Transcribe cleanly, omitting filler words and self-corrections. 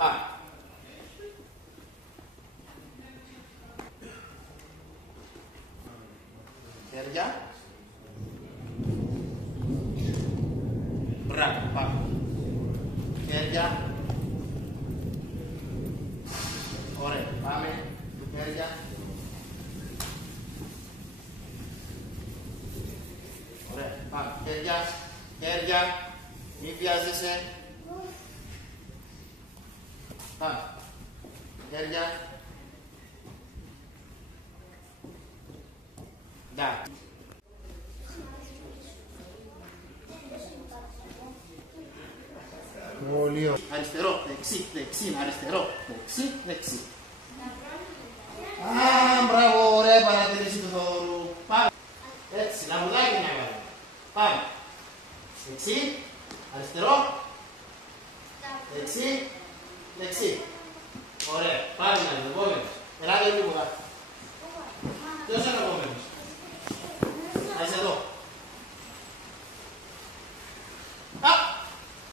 Πάμε. Χέρια. Μπράβο, πάμε. Χέρια. Ωραία, πάμε. Χέρια. Ωραία, πάμε. Χέρια. Χέρια. Μην βιάζεσαι. Πάμε. Χέρια. Εντάξει. Πολύ ωραία. Αριστερό, δεξί, δεξί, αριστερό, δεξί, δεξί. Α, μπράβο, ωραία παρατηρήση του Θοδωρού. Πάμε. Έτσι, λαβουδάκι να βάλουμε. Πάμε. Δεξί, αριστερό, δεξί, δεξί.